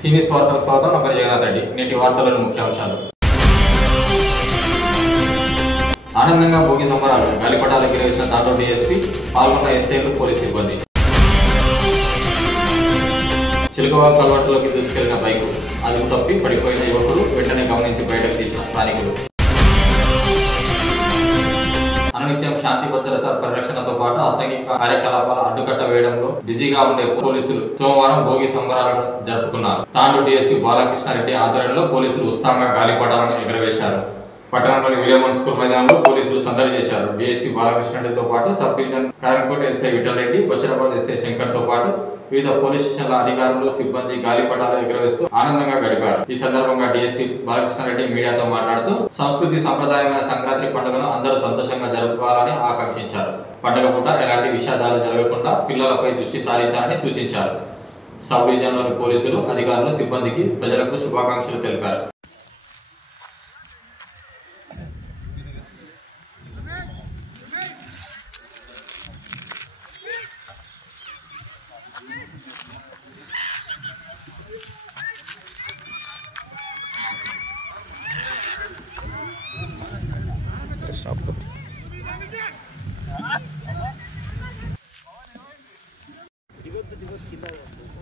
సీనియస్ వార్తలకు స్వాగతం. నా పేరు జగన్నాథ్ రెడ్డి. నేటి వార్తలను ముఖ్యాంశాలు. ఆనందంగా భోగి సంబరాలు. గాలిపటాలు ఎగిరేసిన తాండూరు డీఎస్పీ, పాల్గొన్న ఎస్ఐలు, పోలీసు సిబ్బంది. చిలుకవాగు కల్వర్టులోకి దూసుకెళ్లిన బైకు, అదుపు తప్పి పడిపోయిన యువకులు వెంటనే గమనించి బయటకు తీసిన స్థానికులు. అనునిత్యం శాంతి భద్రత పరిరక్షణతో పాటు అసాంఘిక కార్యకలాపాల అడ్డుకట్ట వేయడంలో బిజీగా ఉండే పోలీసులు సోమవారం భోగి సంబరాలను జరుపుకున్నారు. తాండూరు డీఎస్పీ బాలకృష్ణారెడ్డి ఆధ్వర్యంలో పోలీసులు ఉత్సాహంగా గాలిపటాలను ఎగురవేశారు. పట్టణంలోని విలియమన్ స్కూల్ మైదానంలో పోలీసులు సందడి చేశారు. డీఎస్పీ బాలకృష్ణారెడ్డితో పాటు sub division Karankot SI Vithal Reddy, Basheerabad SI Shankar తో పాటు వివిధ పోలీస్ స్టేషన్ల అధికారులు, సిబ్బంది గాలిపటాలు ఎగురవేస్తూ ఆనందంగా గడిపారు. ఈ సందర్భంగా డీఎస్పీ బాలకృష్ణారెడ్డి మీడియాతో మాట్లాడుతూ సంస్కృతి సంప్రదాయమైన సంక్రాంతి పండుగను అందరూ సంతోషంగా జరుపుకోవాలని ఆకాంక్షించారు. పండుగ పూట ఎలాంటి విషాదాలు జరగకుండా పిల్లలపై దృష్టి సారించాలని సూచించారు. సబ్ డివిజన్లోని పోలీసులు, అధికారులు, సిబ్బందికి ప్రజలకు శుభాకాంక్షలు తెలిపారు.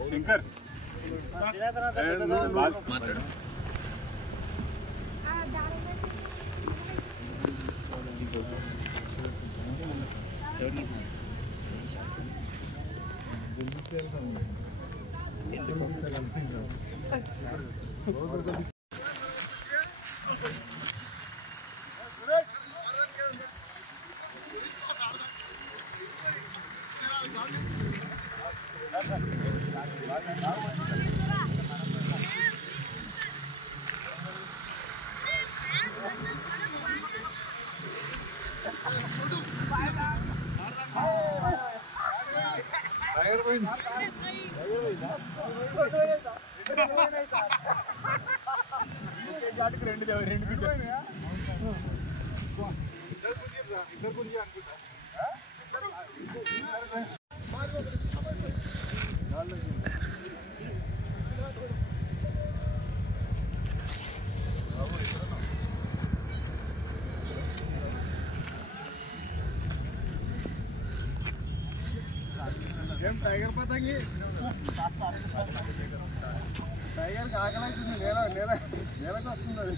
శంకర్ టైగర్ పతంగి టైగర్ కాకలైతుంది. నేలకు వస్తుంది అది.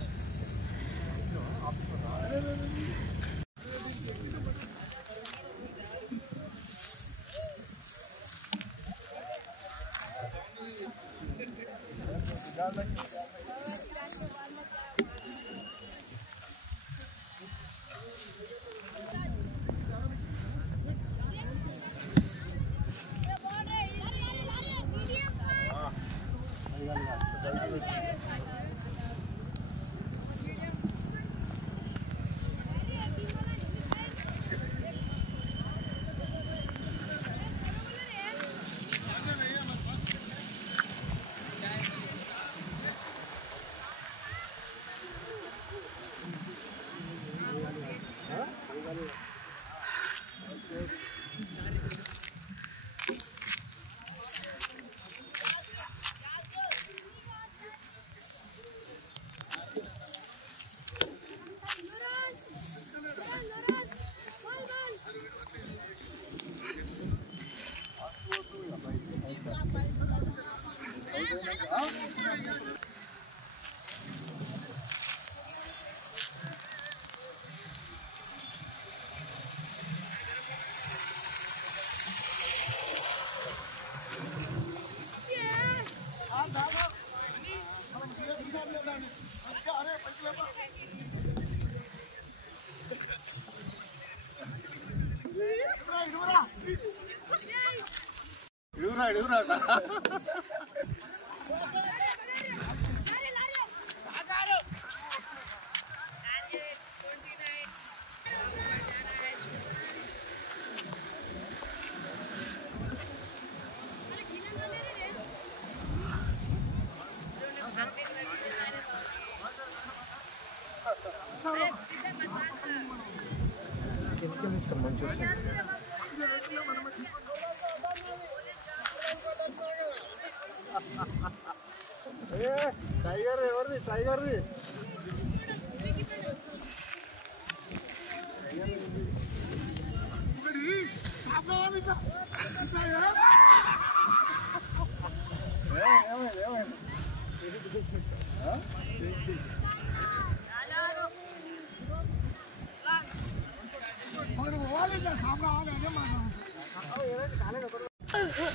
టైగర్ ఎవరిది టైగర్ది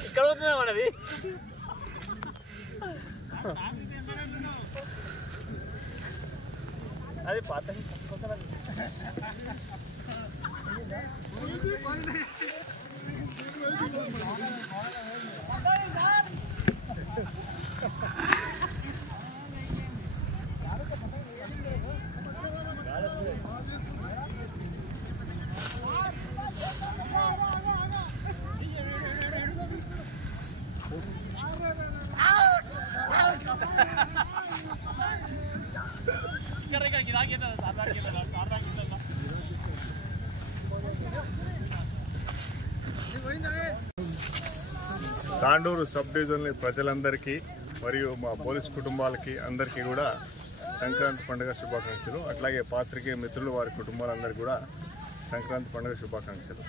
ఇక్కడ అవుతుందా మనది అది పాత తాండూరు సబ్ డివిజన్ ప్రజలందరికీ మరియు మా పోలీస్ కుటుంబాలకి అందరికీ కూడా సంక్రాంతి పండుగ శుభాకాంక్షలు. అట్లాగే పాత్రికేయ మిత్రులు వారి కుటుంబాలందరికీ కూడా సంక్రాంతి పండుగ శుభాకాంక్షలు.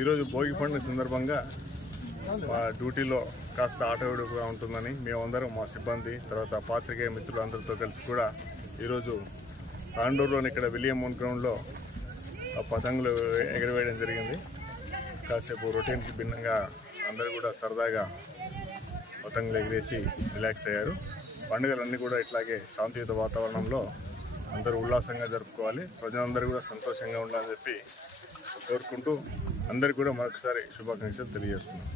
ఈరోజు భోగి పండుగ సందర్భంగా మా డ్యూటీలో కాస్త ఆటవిడుగా ఉంటుందని మేమందరం మా సిబ్బంది తర్వాత పాత్రికేయ మిత్రులు అందరితో కలిసి కూడా ఈరోజు తాండూరులోని ఇక్కడ విలియం గ్రౌండ్లో పతంగులు ఎగరవేయడం జరిగింది. కాసేపు రొటీన్కి భిన్నంగా అందరూ కూడా సరదాగా పతంగులు ఎగిరేసి రిలాక్స్ అయ్యారు. పండుగలన్నీ కూడా ఇట్లాగే శాంతియుత వాతావరణంలో అందరూ ఉల్లాసంగా జరుపుకోవాలి, ప్రజలందరూ కూడా సంతోషంగా ఉండాలని చెప్పి కోరుకుంటూ అందరికీ కూడా మరొకసారి శుభాకాంక్షలు తెలియజేస్తున్నాను.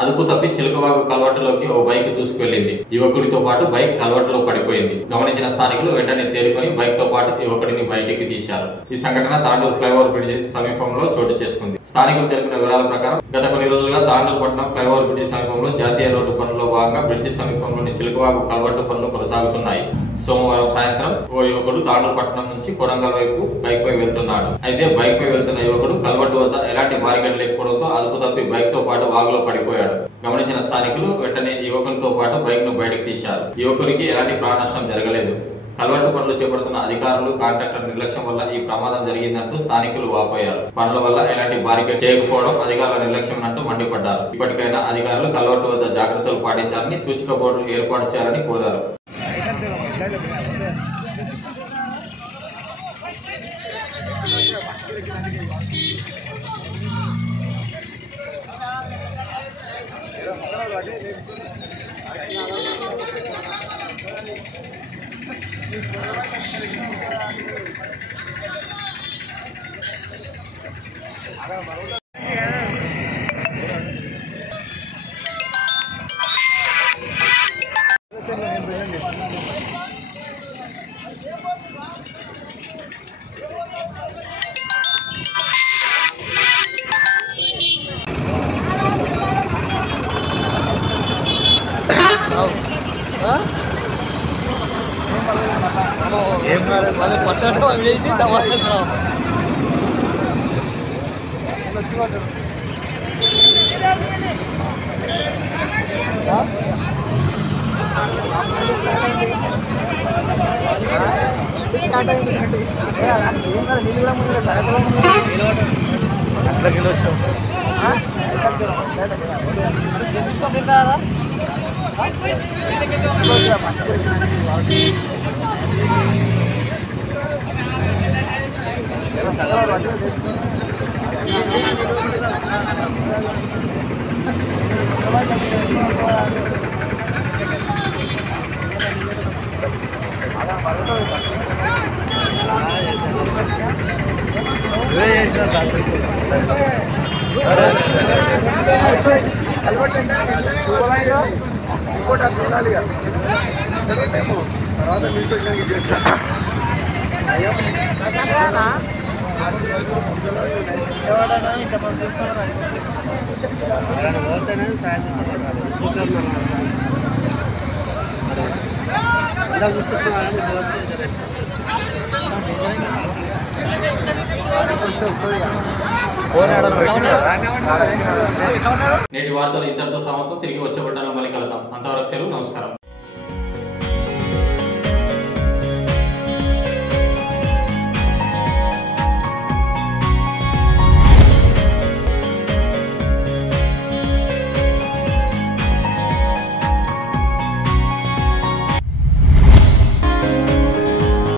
అదుపు తప్పి చిలకవాగు కల్వర్టులోకి ఓ బైక్ దూసుకువెళ్లింది. యువకుడితో పాటు బైక్ కల్వర్టులో పడిపోయింది. గమనించిన స్థానికులు వెంటనే తేరుకొని బైక్ తో పాటు యువకుడిని బయటికి తీశారు. ఈ సంఘటన తాండూరు ఫ్లైఓవర్ బ్రిడ్జి సమీపంలో చోటు చేసుకుంది. స్థానికులు తెలిపిన వివరాల ప్రకారం గత కొన్ని రోజులుగా తాండూరు పట్టణం ఫ్లైఓవర్ బ్రిడ్జి సమీపంలో జాతీయ రోడ్డు పనుల్లో భాగంగా బ్రిడ్జి సమీపంలోని చిలకవాగు కల్వర్టు పనులు కొనసాగుతున్నాయి. సోమవారం సాయంత్రం ఓ యువకుడు తాండూరు పట్టణం నుంచి కొడంగల్ వైపు బైక్ పై వెళ్తున్నాడు. అయితే బైక్ పై వెళ్తున్న యువకుడు కల్వర్టు వద్ద ఎలాంటి బారికేడ్ లేకపోవడంతో అదుపు తప్పి బైక్ తో పాటు వాగులో పడిపోయాడు. గమనించిన స్థానికులు వెంటనే యువకునితో పాటు బైక్ ను బయటకు తీశారు. యువకునికి ఎలాంటి ప్రాణ నష్టం జరగలేదు. కల్వర్టు పనులు చేపడుతున్న అధికారులు కాంట్రాక్టర్ నిర్లక్ష్యం వల్ల ఈ ప్రమాదం జరిగిందంటూ స్థానికులు వాపోయారు. పనుల వల్ల ఎలాంటి బారికేడ్ చేయకపోవడం అధికారుల నిర్లక్ష్యం అంటూ మండిపడ్డారు. ఇప్పటికైనా అధికారులు కల్వర్టు వద్ద జాగ్రత్తలు పాటించాలని, సూచిక బోర్డులు ఏర్పాటు చేయాలని కోరారు. నేటి వార్తలు ఇంతటితో సమాప్తం. తిరిగి వచ్చే బట్టలు మళ్ళీ కలుద్దాం. అంతవరకు సెలవు. నమస్కారం.